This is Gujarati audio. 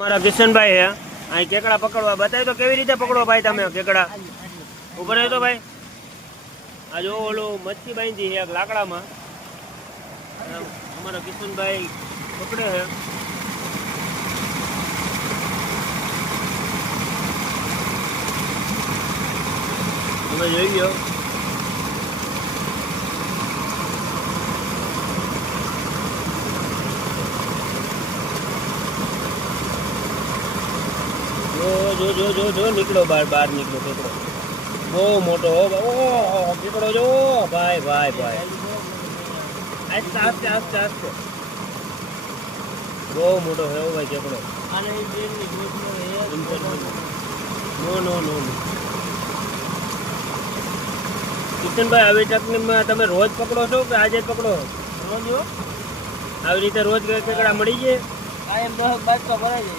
મારા કિશનભાઈ હે અહીં કેકડા પકડવા બતાવી તો કેવી રીતે પકડો ભાઈ તમે કેકડા ઉપર તો ભાઈ આ જો ઓલું મચ્છી બાંધી છે લાકડામાં અમારા કિશનભાઈ પકડે છે તમે જોઈ લો જો નીકળો બહાર નીકળો કેકડો બહુ મોટો ઓહો કેકડો જો ભાઈ ભાઈ ભાઈ આસ્તે આસ્તે આસ્તે આસ્તે બહુ મોટો છે ભાઈ કેકડો નો નો નો કિશનભાઈ આવી ટેકનિકમાં તમે રોજ પકડો છો કે આજે જ પકડો રોજ આવી રીતે રોજ કેકડા મળી જાય 10 બાદ તો ભરાય જાય